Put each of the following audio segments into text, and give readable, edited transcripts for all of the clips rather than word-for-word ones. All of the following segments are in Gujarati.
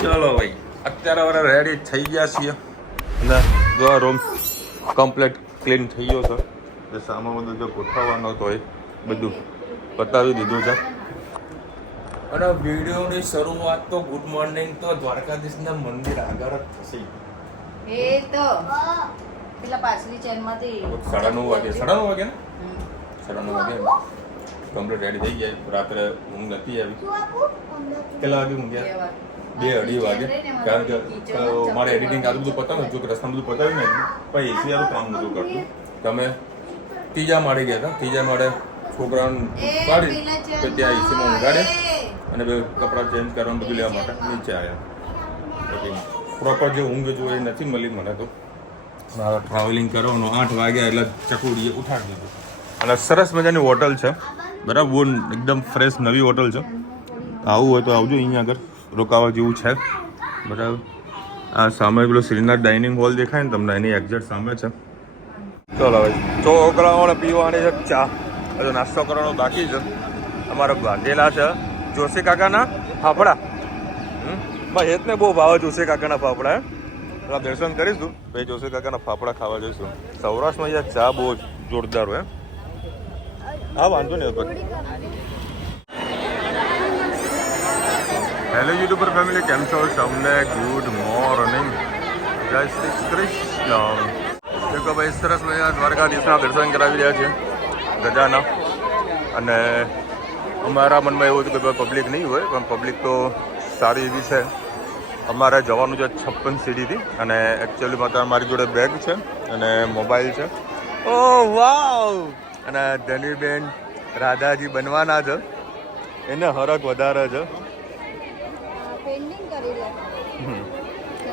ચલો ભાઈ, અત્યારે હવે રેડી થઈ ગયા છીએ અને જો આ રૂમ કમ્પ્લીટ ક્લીન થઈ ગયો છે. જે સામાન બધું જો ગોઠવવાનો હતો એ બધું બતાવી દીધું છે. અને વિડીયોની શરૂઆત તો ગુડ મોર્નિંગ તો દ્વારકાધીશના મંદિર આગળ જ થશે. એ તો પેલા પાછલી ચેનમાંથી 9:30 વાગે 9:30 વાગે ને 9:30 વાગે કમ્પ્લીટ રેડી થઈ ગયા. રાત્રે ઊંઘ નથી આવી. કેટલા વાગે ઊંઘ્યા? 2-2:30 વાગે. કારણ કે મારે એડિટિંગ આટલું બધું પતાવ્યું હતું કે રસ્તામાં બધું પતાવ્યું ને પછી એસી વાળું કામ નતું કરતું. તમે ત્રીજા માળે ગયા હતા. ત્રીજા માળે છોકરાને પાડી તો ત્યાં એસીમાં ઊંઘાડે અને બે કપડાં ચેન્જ કરવાનું બધું લેવા માટે નીચે આવ્યા. પછી પ્રોપર જે ઊંઘ જોઈએ નથી મળી મને તો. મારા ટ્રાવેલિંગ કરવાનું 8 વાગ્યા એટલે ચકુડીએ ઉઠાડી દીધું. અને સરસ મજાની હોટલ છે બરાબર, એકદમ ફ્રેશ નવી હોટલ છે. આવું હોય તો આવજો, અહીંયા આગળ રોકાવા જેવું છે બરાબર. આ સામે પેલો શ્રીનાથ ડાઇનિંગ હોલ દેખાય ને તમને, એની એક્ઝેક્ટ સામે છે. ચલો ભાઈ, છોકરાઓને પીવાની છે ચા. હજુ નાસ્તો કરવાનો બાકી છે. અમારા ભાગેલા છે જોશી કાકાના ફાફડા. ભાઈ હેતને બહુ ભાવે જોશી કાકાના ફાફડા. પેલા દર્શન કરીશું ભાઈ, જોશી કાકાના ફાફડા ખાવા જઈશું. સૌરાષ્ટ્રમાં અહીંયા ચા બહુ જોરદાર હોય. હા વાંધો નહીં ભાઈ. હેલો યુટ્યુબર ફેમિલી, કેમ છો? તમને ગુડ મોર્નિંગ, જય શ્રી કૃષ્ણ. દેખો ભાઈ, સરસ મજા દ્વારકાધીશના દર્શન કરાવી રહ્યા છે ગજાના. અને અમારા મનમાં એવું હતું કે પબ્લિક નહીં હોય, પણ પબ્લિક તો સારી એવી છે. અમારે જવાનું છે 56 સીડીથી અને એકચ્યુઅલી મારી જોડે બેગ છે અને મોબાઈલ છે. ઓહ વાવ! અને ધનીબેન રાધાજી બનવાના છે, એને હરખ વધારે છે.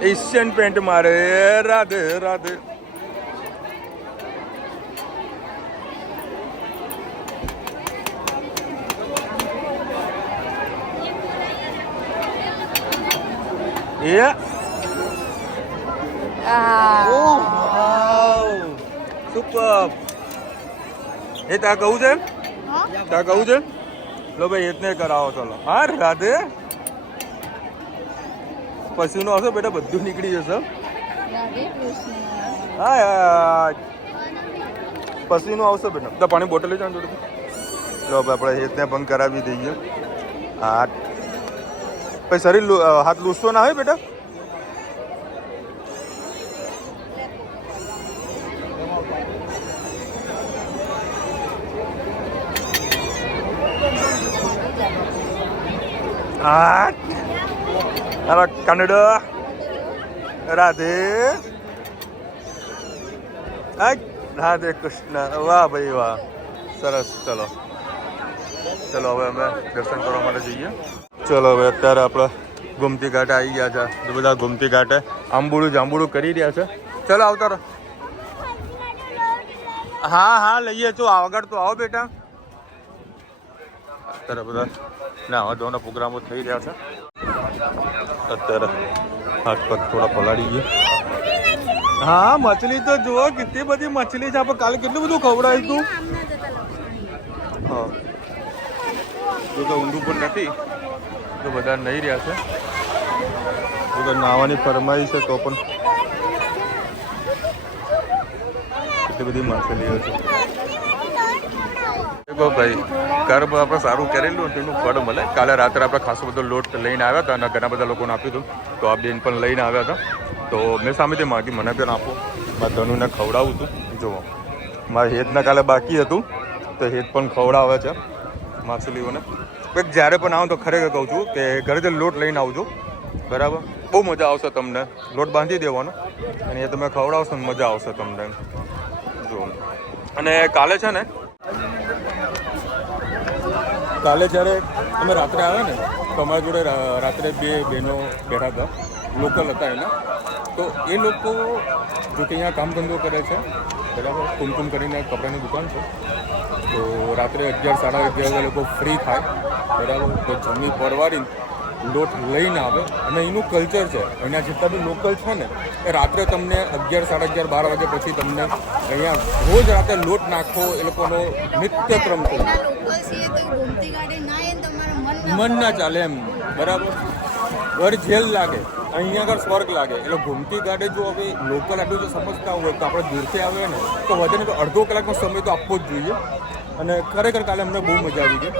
એશિયન પેન્ટ મારે. રાધે રાધે. એ સુપર. એ ત્યાં કહું છે, ત્યાં કહું છે. લો ભાઈ, એતને કરાવો. ચલો. હા રાધે. પસીનો આવશે બેટા, બધું નીકળી જશે. હા યાર, પસીનો આવશે બેટા. તો પાણી બોટલ લઈ જાવ જોડે. લો ભાઈ, આપણે હેતને પણ કરાવી દઈએ. હા પછી શરીર હાથ લૂસતો ના હોય બેટા. હા કન્નડ. રાધે રાધે કૃષ્ણ. વાહ ભાઈ વાહ, સરસ. ચલો ચલો, હવે અમે દર્શન કરવા માટે જઈએ. ચલો હવે અત્યારે આપણે ગોમતી ઘાટે આવી ગયા છે. બધા ગોમતી ઘાટે આંબુડું જાંબુડું કરી રહ્યા છે. ચલો આવતા રહો. હા હા લઈએ છો, આગળ તો આવો બેટા. અત્યારે બધા નાવા ધોવાના પ્રોગ્રામો થઈ રહ્યા છે. અત્યારે હાથ પગ થોડા પલાળી ગયા. હા મછલી તો જુઓ, કેટલી બધી મછલી છે. આપણે કાલે કેટલું બધું ખવડાવ્યું હતું. હા જો તો ઊંધું પણ નથી તો બધા નહીં રહ્યા છે. જો નાવાની ફરમાઈ છે તો પણ કેટલી બધી માછલીઓ છે. દેખો ભાઈ, કર્મ આપણે સારું કરેલું તેનું ફળ મળે. કાલે રાત્રે આપણે ખાસો બધો લોટ લઈને આવ્યા હતા અને ઘણા બધા લોકોને આપ્યું હતું. તો આ બેન પણ લઈને આવ્યા હતા. તો મેં સામેથી માગી, મને પણ આપો. મારા ધનુને ખવડાવું હતું. જુઓ, મારે હેતના કાલે બાકી હતું તો હેત પણ ખવડાવે છે માછલીઓને. કંઈક જ્યારે પણ આવું તો ખરેખર કહું છું કે ઘરેથી લોટ લઈને આવજો બરાબર. બહુ મજા આવશે તમને. લોટ બાંધી દેવાનો અને એ તમે ખવડાવશો ને મજા આવશે તમને. જુઓ, અને કાલે છે ને, કાલે જ્યારે અમે રાત્રે આવ્યા ને તો અમારા જોડે રાત્રે 2 બહેનો બેઠા હતા, લોકલ હતા એના. તો એ લોકો જો કે અહીંયા કામ ધંધો કરે છે બરાબર, કુમકુમ કરીને કપડાની દુકાન છે. તો રાત્રે 11-11:30 લોકો ફ્રી થાય બરાબર, તો જમી પરવારીને લોટ લઈને આવે. અને એનું કલ્ચર છે, એના જેટલા બી લોકલ છે ને એ રાત્રે તમને 11-11:30 12 વાગ્યા પછી તમને અહીંયા રોજ રાત્રે લોટ નાખો એ લોકોનો નિત્યક્રમ છે. મન ના ચાલે એમ બરાબર. ઘર જેલ લાગે, અહીંયા આગળ સ્વર્ગ લાગે. એટલે ઘૂમતી ગાડી જો હવે લોકલ આટલું જો સમજતા હોય તો આપણે દૂરથી આવે ને તો વધે ને તો અડધો કલાકનો સમય તો આપવો જ જોઈએ. અને ખરેખર કાલે અમને બહુ મજા આવી ગઈ.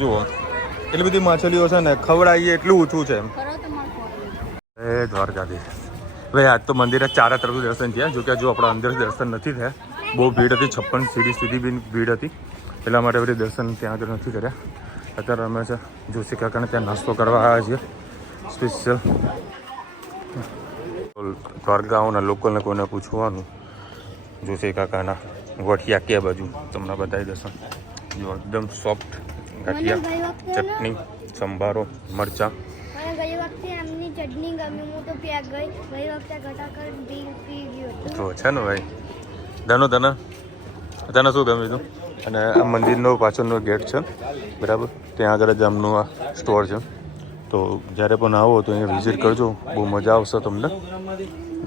જુઓ એટલી બધી માછલીઓ છે ને, ખવડાવીએ એટલું ઓછું છે. એ દ્વારકાધીશ ભાઈ, આજ તો મંદિરે ચારે તરફ દર્શન થયા. જો કે જો આપણા અંદર દર્શન નથી થયા, બહુ ભીડ હતી. 56 સીડી સુધી બી ભીડ હતી, એટલા માટે બધી દર્શન ત્યાં આગળ નથી કર્યા. અત્યારે અમે છે જોશી કાકાને ત્યાં નાસ્તો કરવા આવ્યા છીએ સ્પેશિયલ. દ્વારકાઓના લોકલને કોઈને પૂછવાનું, જોશી કાકાના વઠિયા કે બાજુ તમને બતાવી દેશો. જો એકદમ સોફ્ટ ગાંઠિયા, ચટણી, સંભારો, મરચાં. ગઈ વખતે એમની ચટણી ગમી, હું તો પ્યાગ ગઈ વખતે ઘટાકર પી ગયો તો છે ને ભાઈ. તને શું ગમ્યું હતું? અને આ મંદિરનો પાછળનો ગેટ છે બરાબર, ત્યાં આગળ જ આમનું આ સ્ટોર છે. તો જ્યારે પણ આવો તો અહીંયા વિઝિટ કરજો, બહુ મજા આવશે તમને.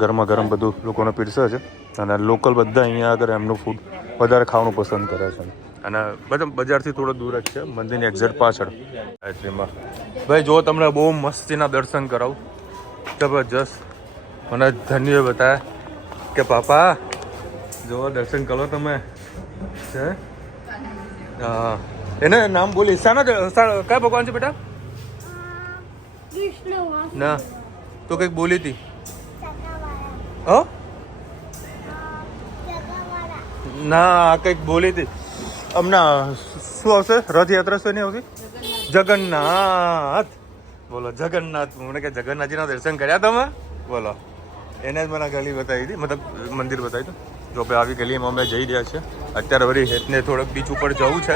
ગરમા ગરમ બધું લોકોને પીરસે છે અને લોકલ બધા અહીંયા આગળ એમનું ફૂડ વધારે ખાવાનું પસંદ કરે છે. અને બધા બજારથી થોડો દૂર જ છે, મંદિરની એક્ઝેક્ટ પાછળ. ભાઈ જો તમને બહુ મસ્તીના દર્શન કરાવું, જબરજસ્ત. મને ધન્ય બતાવ્યા કે પાપા જો દર્શન કરો તમે છે. હા, એને નામ બોલી કયા ભગવાન છે બેટા? ના તો કંઈક બોલી હતી. ના કંઈક બોલી હતી હમણાં. શું આવશે? રથયાત્રા શું નહીં આવતી? જગન્નાથ. બોલો જગન્નાથ. મને કે જગન્નાથજીના દર્શન કર્યા તમે? બોલો એને જ મને ગલી બતાવી હતી, મતલબ મંદિર બતાવી હતું. જો ભાઈ આવી ગલીમાં અમે જઈ રહ્યા છીએ. અત્યારે વળી હેતને થોડોક બીચ ઉપર જવું છે.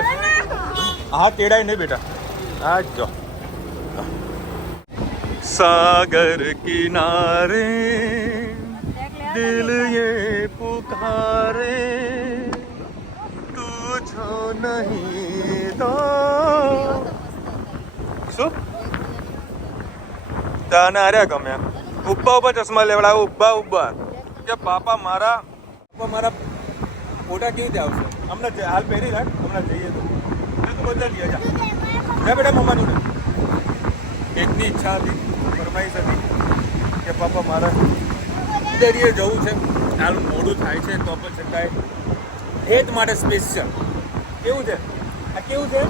હા તેડાય નહીં બેટા, હા જો. સાગર કિનારે દિલ ये पुकारे तुझो नहीं तो. શું તને અરે ગમે ઉબ્બા ઉબ્બા ચશ્મા લેવડાવો, ઉબ્બા કે પાપા મારા ફોટા કેવી રીતે આવશે? હમણાં હાલ પહેરી રાખ, હમણાં જઈએ તો બધા જઈએ. જા બેટા મમ્મા જોડે. એકની ઈચ્છા હતી, ફરમાઈશ હતી કે પાપા મારા દરિયે જવું છે. હાલ મોડું થાય છે તો પણ છતાંય હેત માટે સ્પેશિયલ. કેવું છે આ? કેવું છે?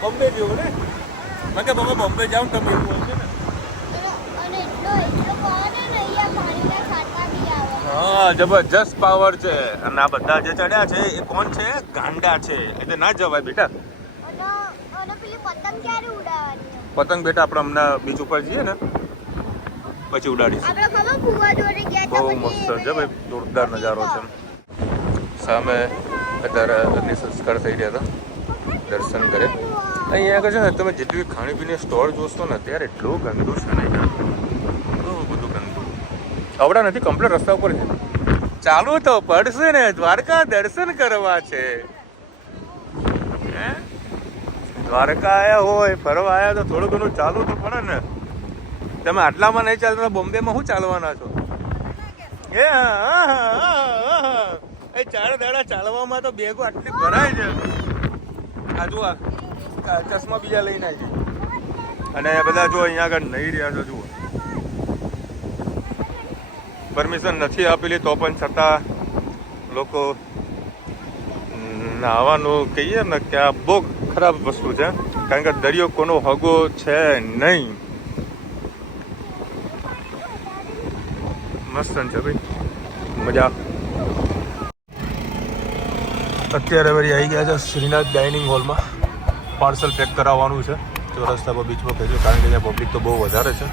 બોમ્બે જેવું ને? મેં કે તમે બોમ્બે જાઓ ને તમે એવું બોલશે ને. હા જબરજસ્ત પાવર છે. અને આ બધા જે ચડ્યા છે એ કોણ છે? ગાંડા છે, એટલે ના જવાય બેટા. પતંગ બેટા આપણે હમણાં બીચ ઉપર જઈએ ને પછી ઉડાડીશું. બહુ મસ્ત છે ભાઈ, જોરદાર નજારો છે. સામે અત્યારે અગ્નિ સંસ્કાર થઈ રહ્યા હતા, દર્શન કરે. અહીંયા આગળ છે ને તમે જેટલી ખાણીપીણી સ્ટોર જોશો ને ત્યારે એટલું ગંદુ છે ને, બહુ બધું ગંદુ. આવડા નથી, કમ્પ્લીટ રસ્તા ઉપર છે. ચાલુ તો પડશે ને, દ્વારકા દર્શન કરવા છે. દ્વારકા આવ્યા હોય, ફરવા આવ્યા તો થોડું ઘણું ચાલુ તો પડે ને. તમે આટલામાં નહીં ચાલતા, બોમ્બેમાં શું ચાલવાના છો? એ 4 દાડા ચાલવામાં તો બેગો આટલી ભરાય છે. આ જુઓ ચશ્મા બીજા લઈને આવી અને બધા જો અહીંયા આગળ નહીં રહ્યા છો. જુઓ પરમિશન નથી આપેલી તો પણ છતાં લોકો નાહવાનું કહીએ ને કે આ બહુ ખરાબ વસ્તુ છે, કારણ કે દરિયો કોનો હગો છે નહીં. મસ્ત છે ભાઈ, મજા. અત્યારે વળી આવી ગયા છે શ્રીનાથ ડાઇનિંગ હોલમાં. પાર્સલ પેક કરાવવાનું છે તો રસ્તા પર બીચ પર કહેજો, કારણ કે અહીંયા પબ્લિક તો બહુ વધારે છે.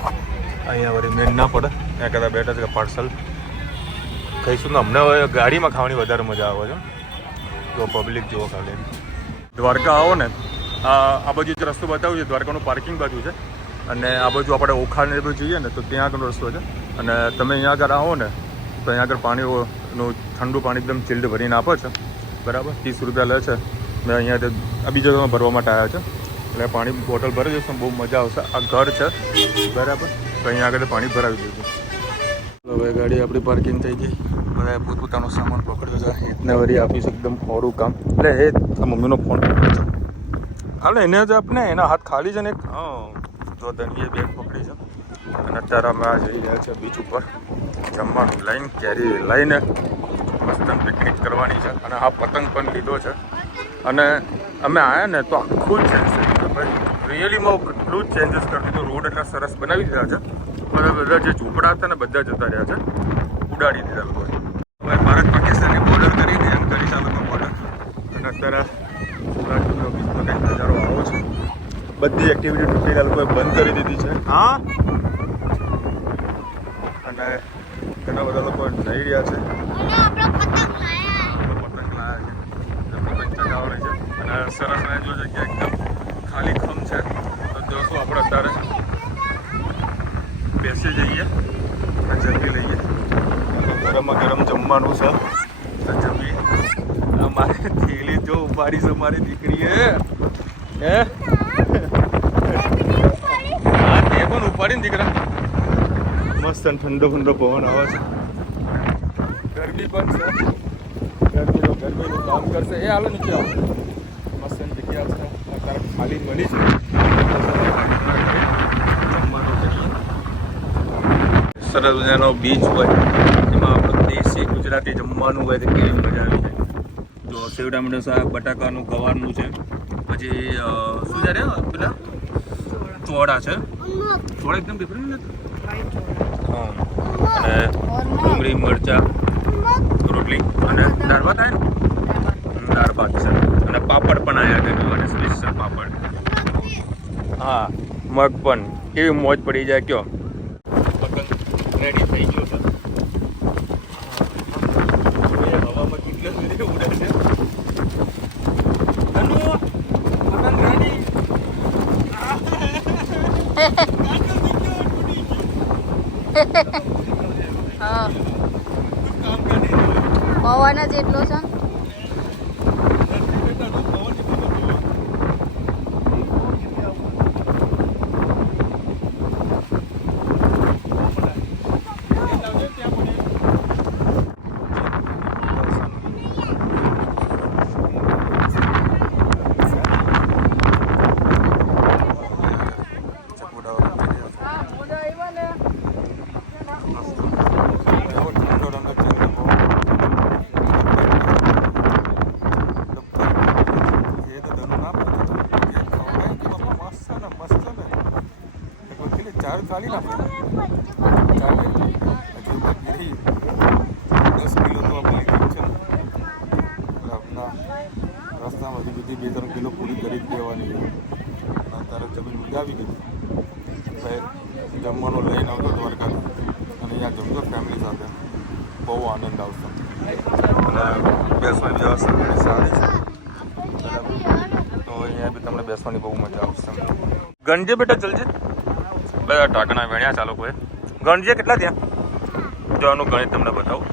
અહીંયા વળી મેન ના પડે, ત્યાં કદાચ બેઠા છે પાર્સલ કહીશું ને. અમને હવે ગાડીમાં ખાવાની વધારે મજા આવે છે. તો પબ્લિક જુઓ ખાલી. દ્વારકા આવો ને, આ બાજુ જે રસ્તો બતાવ્યું છે દ્વારકાનું પાર્કિંગ બાજુ છે, અને આ બાજુ આપણે ઓખાને બધું જોઈએ ને તો ત્યાં આગળનો રસ્તો છે. અને તમે અહીંયા આગળ આવો ને તો અહીંયા આગળ પાણીનું ઠંડુ પાણી એકદમ ચિલ્ડ ભરીને આપે છે બરાબર. 30 રૂપિયા લે છે. મેં અહીંયા આ બીજો તમે ભરવા માટે આવ્યા છે, એટલે પાણી બોટલ ભરી જશે, બહુ મજા આવશે. આ ઘર છે બરાબર, તો અહીંયા આગળ પાણી ભરાવી દીધું. હવે ગાડી આપણી પાર્કિંગ થઈ ગઈ, બધા પોતપોતાનો સામાન પકડ્યો છે. હેતને વળી આપીશ એકદમ ખોરું કામ. એટલે હેત મમ્મીનો ફોન પકડ્યો છે, હાલે એને જ આપને, એના હાથ ખાલી છે ને. હા જો ધણીએ બેગ પકડી છે અને અત્યારે અમે આ જઈ રહ્યા છે બીચ ઉપર જમવાનું લઈને કેરી લઈને મસ્ત પિકનિક કરવાની છે અને આ પતંગ પણ લીધો છે અને અમે આવ્યા ને તો આખું જ ચેન્જ થઈ ગયું ભાઈ રિયલીમાં કેટલું જ ચેન્જીસ કરી દીધું રોડ એટલા સરસ બનાવી દીધા છે બધા જે ઝૂંપડા હતા ને બધા જતા રહ્યા છે ઉડાડી દીધા લોકો હવે ભારત પાકિસ્તાનની બોર્ડર કરીને એમ કરી ચાલો બોર્ડર અને અત્યારે બીચનો કંઈક નજારો આવો છે બધી એક્ટિવિટી ટૂંકી લોકોએ બંધ કરી દીધી છે હા અને ઘણા બધા લોકો જઈ રહ્યા છે પતંગ લાયા છે ચગાવડે છે અને સરસ લાગ્યો છે કે એકદમ ખાલી ખમ છે તો દોસ્તો આપણે અત્યારે બેસી જઈએ અને જમી લઈએ ગરમમાં ગરમ જમવાનું છે જમીએ અમારી થેલી જો ઉપાડી છે મારી દીકરીએ હે હા તે પણ ઉપાડી ને દીકરા મસ્ત ઠંડો ઠંડો પવન આવે છે ગરમી પણ છે ગરમીનું કામ કરશે એ હાલો નીચે આવો મસ્ત જગ્યા છે અત્યારે ખાલી મળી છે સરસ મજાનો બીચ હોય એમાં આપણે દેશી ગુજરાતી જમવાનું હોય તો કેવી મજા આવી જાય જો સેવ ટામેટા શાક બટાકાનું ગવારનું છે પછી શું છે રે પેલા ચોળા છે ચોળા એકદમ ડિફરન્ટ નથી હા અને ડુંગળી મરચા રોટલી અને દાળ ભાત આવે ને દાળ ભાત છે અને પાપડ પણ આવ્યા છે અને સ્પેશિયલ પાપડ હા મગ પણ કેવી મોજ પડી જાય કયો પતંગ રેડી થઈ ગયો છે હવામાં કેટલા સુધી ઉડે છે પતંગ રેડી હા પવન જ એટલો છે ચાર ચાલી નાખે 10 કિલો તો આપણે લીધું છે આપણા રસ્તામાં બધી 2-3 કિલો પૂરી કરી જ દેવાની છે અત્યારે જમીન મજા આવી ગઈ ભાઈ જમવાનું લઈને આવતો દ્વારકા અને અહીંયા જમતો ફેમિલી સાથે બહુ આનંદ આવશે અને બેસવાની વ્યવસ્થા ઘણી સારી છે તો અહીંયા બી તમને બેસવાની બહુ મજા આવશે ગણજે બેટા ચલજે બધા ટાંકણા વેણ્યા ચાલો કોઈ ગણજે કેટલા ત્યાં જો આનું ગણિત તમને બતાવું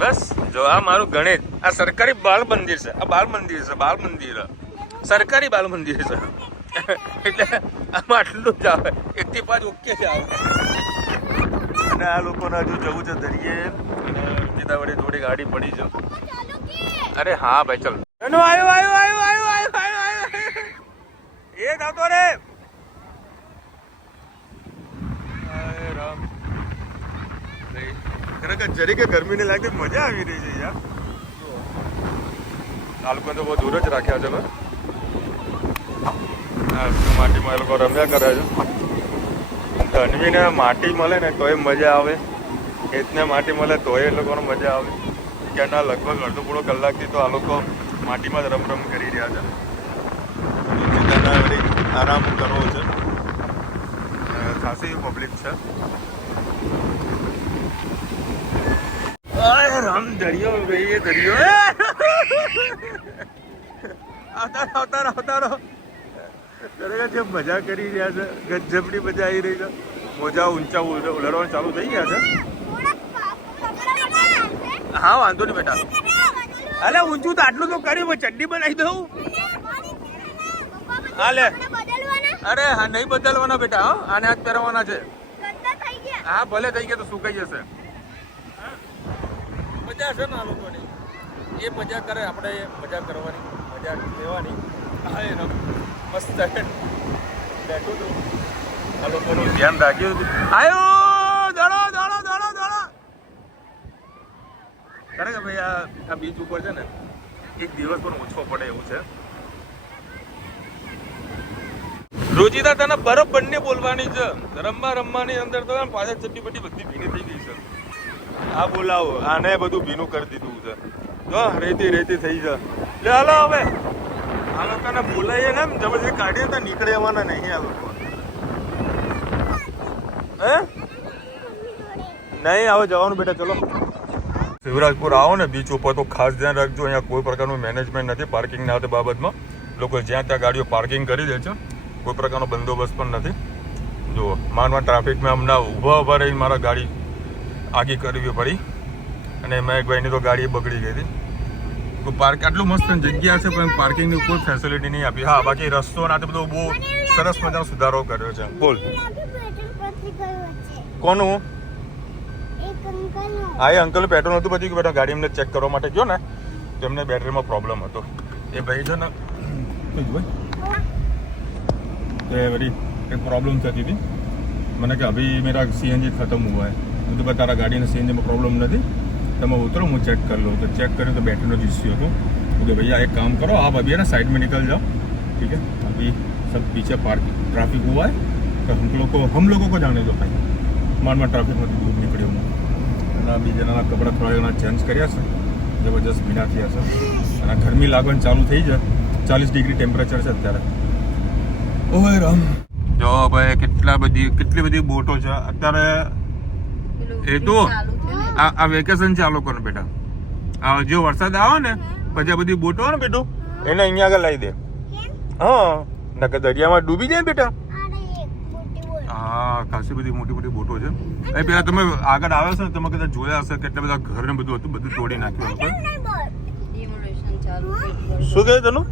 બસ જો આ મારું ગણિત આ સરકારી બાળ મંદિર છે આ બાળ મંદિર છે બાળ મંદિર સરકારી બાળ મંદિર છે એટલે આમાં આટલું જ આવે 1 થી 5 ઓકે છે આવે અને આ લોકોને હજુ જવું છે દરિયે અને સીતાવડી થોડી ગાડી પડી છે અરે હા ભાઈ ચલ આવ્યો એ થતો રે રામ ખરેખર જરીકે ગરમીને લાગતી મજા આવી રહી છે યાર આ લોકો તો બહુ દૂર જ રાખ્યા છે મેં માટીમાં એ લોકો રમ્યા કરે છે ધનવીને માટી મળે ને તોય મજા આવે ખેતને માટી મળે તોય એ લોકોને મજા આવે ત્યાંના લગભગ અડધો પૂરો કલાકથી તો આ લોકો માટીમાં જ રમ કરી રહ્યા છે આરામ કરવો છે ખાસી પબ્લિક છે રામ દરિયો ભાઈ એ દરિયો આવતા રહો જે મજા કરી રહ્યા છે ગજબની મજા આવી રહી છે મોજા ઊંચા ઉલડવાનું ચાલુ થઈ ગયા છે હા વાંધો નહીં બેટા અલે ઊંચું તો આટલું તો કર્યું ચડ્ડી બનાવી દઉં હા લે અરે હા નહીં બદલવાના બેટા હા આને હાથ પહેરવાના છે હા ભલે થઈ ગયા તો સુકાઈ જશે. મજા છે ને આ લોકોની, એ મજા કરે, આપણે મજા કરવાની, મજા લેવાની. હા એનો મસ્ત બેઠું હતું, આ લોકોનું ધ્યાન રાખ્યું હતું. આયો દડો દડો દડો દડો. ખરેખર ભાઈ આ બીચ ઉપર છે ને એક દિવસ પણ ઓછો પડે એવું છે. રોજીદા તને બરફ બંને બોલવાની છે, રમવાની અંદર તો પાછળ ચટ્ટી બટ્ટી બધી ભીની થઈ ગઈ છે. આ બોલાવો, આને બધું ભીનું કરી દીધું છે. જો રેતી થઈ છે. લે હાલો હવે આ લોકોને બોલાવીએ ને જબરજસ્તી કાઢીએ તો નીકળે આવવાના નહીં આ લોકો. હે નહીં હવે જવાનું બેટા, ચલો. શિવરાજપુર આવો ને બીચ ઉપર તો ખાસ ધ્યાન રાખજો, અહીંયા કોઈ પ્રકારનું મેનેજમેન્ટ નથી પાર્કિંગના બાબતમાં. લોકો જ્યાં ત્યાં ગાડીઓ પાર્કિંગ કરી દે છે, કોઈ પ્રકારનો બંદોબસ્ત પણ નથી. જુઓ માંડમાં ટ્રાફિકમાં હમણાં ઊભા રહીને મારા ગાડી આગી કરવી પડી, અને એમાં એક ભાઈની તો ગાડી બગડી ગઈ હતી. તો પાર્ક આટલું મસ્ત જગ્યા છે પણ પાર્કિંગની કોઈ ફેસિલિટી નહીં આપી. હા બાકી રસ્તો અને આ બધો બહુ સરસ મજાનો સુધારો કર્યો છે. બોલ કોનું? હા એ અંકલ પેટ્રોલ નહોતું પછી બેટા ગાડી એમને ચેક કરવા માટે ગયો ને તો એમને બેટરીમાં પ્રોબ્લેમ હતો. એ ભાઈ છે ને तो बड़ी एक प्रॉब्लम थी थी मैंने कहा अभी मेरा सीएनजी खत्म हुआ है, मुझे बता रहा गाड़ी में सीएनजी में प्रॉब्लम नहीं, तो मैं उतरो मैं चेक कर लूँ. तो चेक करें तो बैटरी का इश्यू हो. तो भैया एक काम करो आप अभी है ना साइड में निकल जाओ, ठीक है. अभी सब पीछे पार्क ट्रैफिक हुआ है तो हम लोगों को जाने दो भाई. માંડ ટ્રાફિક માંથી દૂર નીકળ્યો હું, અને બીજાના કપડાં થોડા ઘણા ચેન્જ કર્યા છે, જબરજસ્ત ભીના થયા છે, અને ગરમી લાગવાની ચાલુ થઈ જાય. 40 ડિગ્રી ટેમ્પરેચર છે અત્યારે. ઓય રામ જો ભાઈ કેટલી બધી બોટો છે અત્યારે. એ તો આ વેકેશન છે આ લોકોને બેટા. આ જો વરસાદ આવે ને પછી આ બધી બોટો આવે ને બેટો એને અહીંયા આગળ લાવી દે. હા નકર દરિયામાં ડૂબી જાય બેટા. હા ખાસી બધી મોટી બોટો છે. એ પેલા તમે આગળ આવ્યા છો ને તમે કદાચ જોયા હશે કેટલા બધા ઘર ને બધું હતું, બધું તોડી નાખ્યું હતું. શું કહ્યું તનું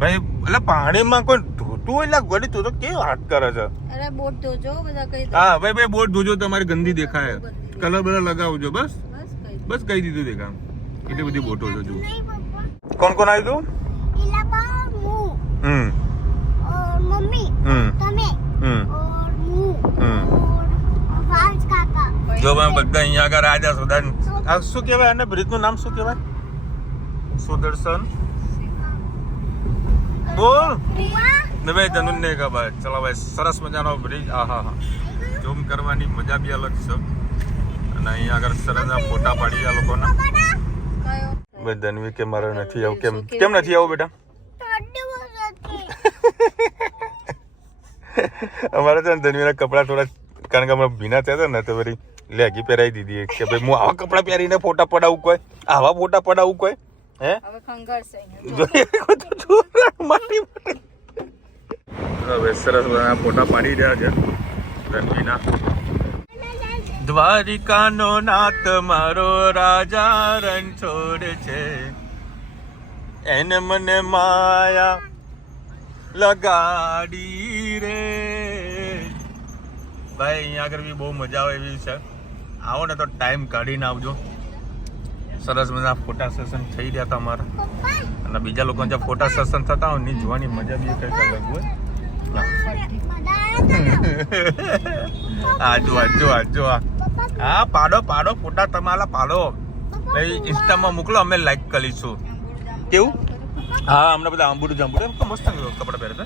ભાઈ? એટલે પાણીમાં કોઈ ધોતું હોય એટલે ગોડી તું તો કેવી વાત કરે છે? અરે બોટ ધોજો બધા કઈ. હા ભાઈ બોટ ધોજો, તમારી ગંદી દેખાય, કલર બલર લગાવજો, બસ કહી દીધું દેખા. કેટલી બધી બોટો છે જો. કોણ આવ્યું તું? मम्मी તમે જો ભાઈ બધા અહીંયા આગળ રાજા સુદાન. આ શું કહેવાય આને? બ્રિજનું નામ શું કહેવાય? સુદર્શન બોલ ને ભાઈ તને નહીં ખબર. ચલો ભાઈ સરસ મજાનો બ્રિજ. હા ઝૂમ કરવાની મજા બી અલગ છે, અને અહીંયા આગળ સરસ ફોટા પાડી આ લોકોના. ભાઈ ધનવી કે મારે નથી આવું. કેમ નથી આવું બેટા? અમારે છે ને ધનવીના કપડા થોડા કારણ કે હમણાં ભીના થયા હતા ને તો બધી લેગી પહેરાવી દીધી કે ભાઈ હું આવા કપડા પહેરીને ફોટા પડાવું કોઈ, આવા ફોટા પડાવું કોઈ. હે હવે સરસ બધા ફોટા પાડી રહ્યા છે ધનવીના. દ્વારિકાનો નાથ મારો રાજા રણછોડ છે, એને મને માયા લગાડી રે. ભાઈ અહીંયા આગળ બી બહુ મજા આવે એવી છે. આવો ને તો ટાઈમ કાઢીને આવજો. સરસ મજા ફોટા સેશન થઈ રહ્યા હતા અમારા, અને બીજા લોકો જે ફોટા સેશન થતા હોય ને જોવાની મજા બી કંઈક અલગ હોય. જો હા પાડો ફોટા તમારા પાડો ભાઈ, ઇન્સ્ટામાં મોકલો, અમે લાઈક કરીશું. કેવું? હા હમણાં બધા આંબુડું એમ તો મસ્ત કપડા પહેરે છે.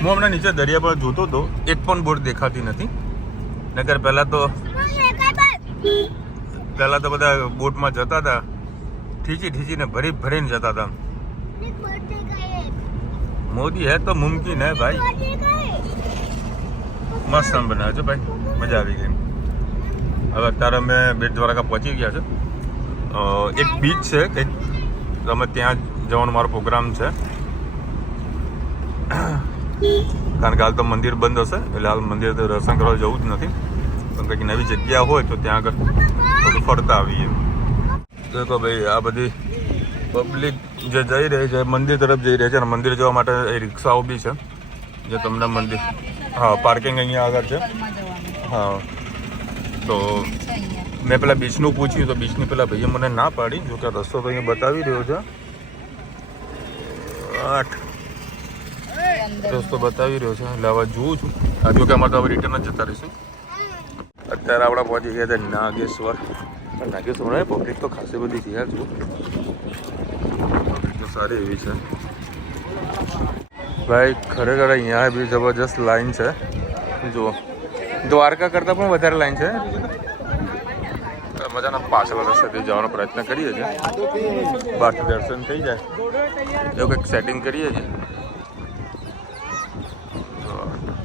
હું હમણાં નીચે દરિયા પર જોતો હતો, એક પણ બોટ દેખાતી નથી. નકર પહેલા તો બધા બોટમાં જતા હતા, ઠીચીને ભરીને જતા હતા. મોદી હે તો મુમકિન હે ભાઈ. મસ્ત બનાવે છે ભાઈ, મજા આવી ગઈ. હવે અત્યારે અમે બેટ દ્વારકા પહોંચી ગયા છે. એક બીચ છે કે અમે ત્યાં જવાનો મારો પ્રોગ્રામ છે, કારણ કે હાલ તો મંદિર બંધ હશે એટલે હાલ મંદિર તો દર્શન કરવા જવું જ નથી. પણ કંઈક નવી જગ્યા હોય તો ત્યાં આગળ થોડું ફરતા આવીએ. દેખો ભાઈ આ બધી પબ્લિક જે જઈ રહી છે મંદિર તરફ જઈ રહી છે અને મંદિર જવા માટે એ રિક્ષાઓ બી છે જે તમને મંદિર હા પાર્કિંગ અહીંયા આગળ છે હા તો મેં પેલા બીચનું પૂછ્યું તો બીચની પેલા ભાઈએ મને ના પાડી જો કે રસ્તો તો અહીંયા બતાવી રહ્યો છે 8 રસ્તો બતાવી રહ્યો છે એટલે હવે જોઉં છું જો કે અમારે તો હવે રિટર્ન જ જતા રહીશું અત્યારે આપણે પહોંચી ગયા છે નાગેશ્વર નાગેશ્વર પબ્લિક તો ખાસી બધી છે યાર જો પબ્લિક તો સારી એવી છે ભાઈ ખરેખર અહીંયા બી જબરજસ્ત લાઈન છે જુઓ દ્વારકા કરતાં પણ વધારે લાઈન છે મજાના પાછળ રસ્તેથી જવાનો પ્રયત્ન કરીએ છીએ બહારથી દર્શન થઈ જાય એવું કંઈક સેટિંગ કરીએ છીએ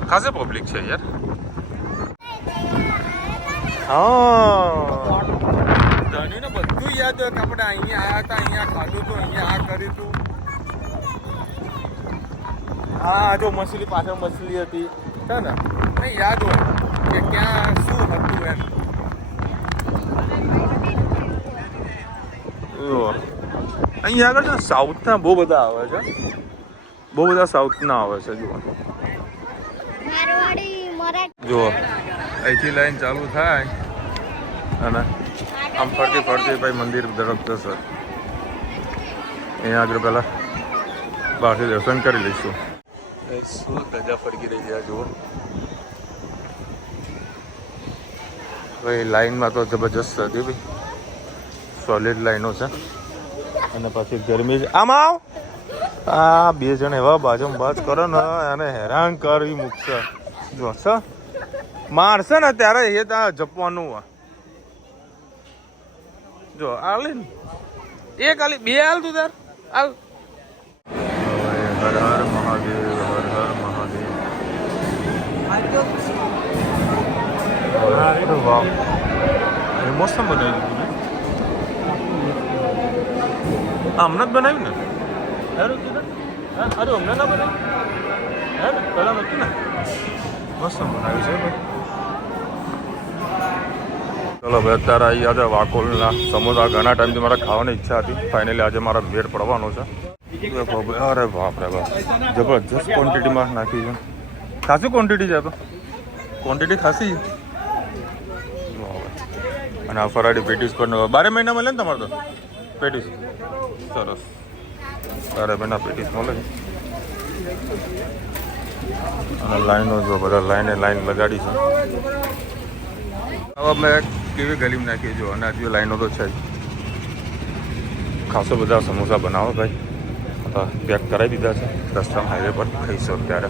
ખાસી પબ્લિક છે યાર હા ધણીને બધું યાદ હોય કે આપણે અહીંયા આવ્યા હતા અહીંયા ખાધું હતું અહીંયા આ કર્યું હતું હા જો મછલી પાછળ મછલી હતી છે ને નહીં યાદ હોય કે ક્યાં શું હતું એમ અહીંયા આગળ છે સાઉથના બહુ બધા આવે છે બહુ બધા સાઉથના આવે છે જુઓ જુઓ અહીંથી લાઈન ચાલુ થાય અને આમ ફરતી ફરતી ભાઈ મંદિર તરફ જશે અહીંયા આગળ પહેલાં બહારથી દર્શન કરી લઈશું શું ધજા ફરકી રહી છે જુઓ ભાઈ લાઈનમાં તો જબરજસ્ત હતી ભાઈ સોલિડ લાઈનો છે અને પછી ગરમી છે આમાં આવ આ બે જણ એવા બાજુમાં બાજ કરો ને એને હેરાન કરી મૂકશે જો મારશે ને ત્યારે એ ત્યાં જપવાનું જો આલે ને એક આલી બે હાલ તું તાર હાલ હર હર મહાદેવ હર હર મહાદેવ વાહ એ મોસમ બનાવી દીધું હમણાં જ બનાવ્યું ને અરે હમણાં ના બનાવ્યું હે ને પહેલાં નહોતું ને મસ્ત બનાવ્યું છે ભાઈ ચલો ભાઈ અત્યારે આવી આજે વાકોલના સમોસા ઘણા ટાઈમથી મારા ખાવાની ઈચ્છા હતી ફાઇનલી આજે મારા ભેટ પડવાનો છે અરે બાપ રે બાપ જબરજસ્ત ક્વોન્ટિટીમાં નાખી છે ખાસી ક્વોન્ટિટી છે તો ક્વોન્ટિટી ખાસી અને આ ફરાડી પેટીસ પણ 12 મહિના મળે ને તમારે તો પેટીસ સરસ 12 મહિના પેટીસ મળે છે અને લાઈનો જો બધા લાઈન લગાડી છે હવે મેં કેવી ગલીમાં નાખી જો અને હજુ લાઈનો તો છે જ ખાસો બધા સમોસા બનાવો ભાઈ પેક કરાવી દીધા છે રસ્તામાં હાઈવે પર ખાઈશું અત્યારે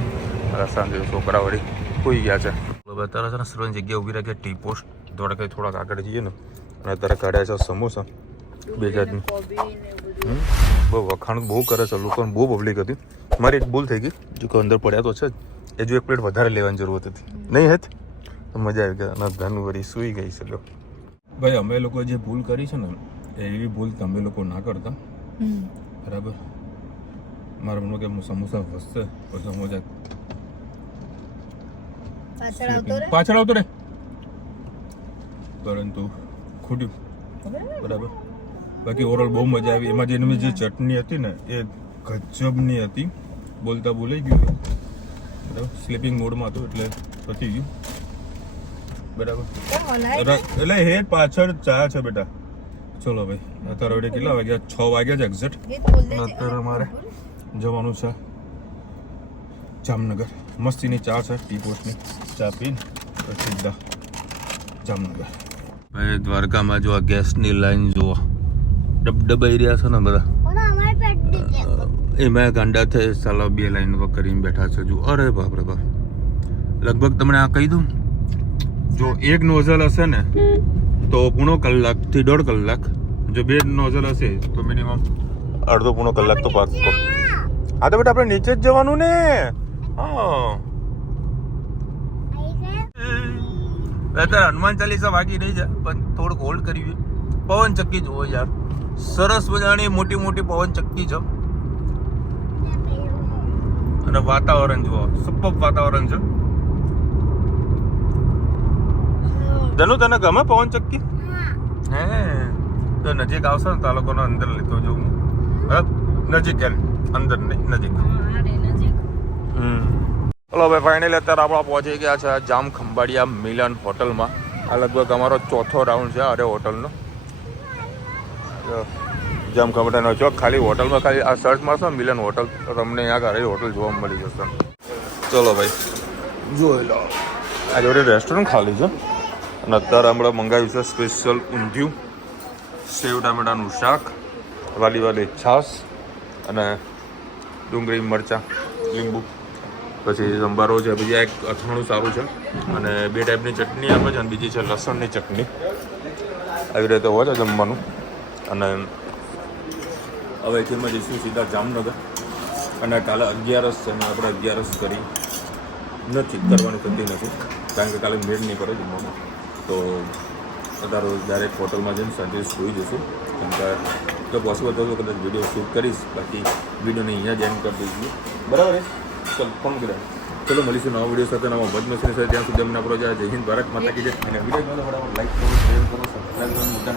રસ્તામાં છોકરા વળી હોઈ ગયા છે અત્યારે છે ને સર્વ જગ્યાએ ઊભી રાખીએ ટી પોસ્ટ દોડે કંઈ થોડાક આગળ જઈએ ને અને અત્યારે કાઢ્યા છે સમોસા બે જાતની બહુ વખાણ બહુ કરે છે લોકોને બહુ પબ્લિક હતી મારી એક ભૂલ થઈ ગઈ જો કે અંદર પડ્યા તો છે જ એ જો એક પ્લેટ વધારે લેવાની જરૂરત હતી નહીં હેત તો મજા આવી ગઈ અને ધન વળી સૂઈ ગઈ છે ભાઈ અમે લોકો જે ભૂલ કરી છે ને એવી ભૂલ તમે લોકો ના કરતા બરાબર મારા મનમાં કે સમોસા વસશે પછી મજા પાછળ આવતો રે પરંતુ ખૂટ્યું બરાબર બાકી ઓવરઓલ બહુ મજા આવી એમાં જેની જે ચટણી હતી ને એ ગજબની હતી બોલતા બોલાઈ ગયું બરાબર સ્લીપિંગ મોડમાં હતું એટલે પતી ગયું બરાબર એટલે હેડ પાછળ ચા છે બેટા ચલો ભાઈ અત્યારે વડે કેટલા વાગ્યા 6 વાગ્યા છે એક્ઝેક્ટ અત્યારે મારે જવાનું છે જામનગર મસ્તીની ચા છે ટી પોસ્ટની ચા પીને સીધા જામનગર ભાઈ દ્વારકામાં જો આ ગેસની લાઈન જુઓ ડબાઈ રહ્યા છે ને બધા એમાં ગાંડા થઈ ચાલો 2 લાઈન કરીને બેઠા છે જો અરે બાપ રે બાપ લગભગ તમને આ કહી દઉં જો એક નોઝલ હશે ને તો પૂણો કલાકથી 1.5 કલાક જો 2 નોઝલ હશે તો મિનિમમ અડધો પૂણો કલાક તો પાક્કો હા તો બેટા આપણે નીચે જ જવાનું ને હા અત્યારે હનુમાન ચાલીસા વાગી રહી છે પણ થોડુંક હોલ્ડ કરી પવન ચક્કી જુઓ યાર સરસ મજાની મોટી મોટી પવન ચક્કી છે અને વાતાવરણ જુઓ સુપર વાતાવરણ છે ધનુ તને ગમે પવન ચક્કી હે તો નજીક આવશો ને તો આ લોકોને અંદર લીધો જોઉં નજીક એમ અંદર નહીં નજીક. ચલો ભાઈ ફાઇનલી અત્યારે આપણે પહોંચી ગયા છે જામ ખંભાળિયા મિલન હોટલમાં. આ લગભગ અમારો ચોથો રાઉન્ડ છે અરે હોટલનો. જામ ખંભાળિયાનો ચોક ખાલી હોટલમાં ખાલી આ સર્ચ મારશો મિલન હોટલ તો તમને અહીંયા આગળ હોટલ જોવા મળી જશે. ચલો ભાઈ જોઈ લો આ જોડે રેસ્ટોરન્ટ ખાલી છે અને અત્યારે હમણાં મંગાવ્યું છે સ્પેશિયલ ઊંધિયું, સેવ ટામેટાનું શાક, વાલી વાલી છાશ અને ડુંગળી મરચાં લીંબુ, પછી સંભારો છે, પછી એક અથાણું સારું છે અને 2 ટાઈપની ચટણી આપે છે અને બીજી છે લસણની ચટણી. આવી રીતે હોય છે જમવાનું. અને હવે એમાં જઈશું સીધા જામનગર અને કાલે 11 છે અને આપણે 11 કરી નથી કરવાની થતી નથી કારણ કે કાલે મેળ નહીં પડે જમવામાં. તો અત્યારે ડાયરેક્ટ હોટલમાં જઈને સાંજે સૂઈ જઈશું. કેમ કે જો પોસિબલ થયું તો કદાચ વિડીયો શૂટ કરીશ, બાકી વિડીયોને અહીંયા જ એન્ડ કરી દઈશું. બરાબર છે? ચલો ફોન કર્યા. ચલો મળીશું નવા વિડીયો સાથે, નવા મજમસ્તી સાથે. ત્યાં સુધી અમને આપણો જય હિન્દ, ભારત માતા કી જય. અને વિડીયો ફટાફટ લાઈક કરો, શેર કરો, સબસ્ક્રાઈબ કરો, મોટા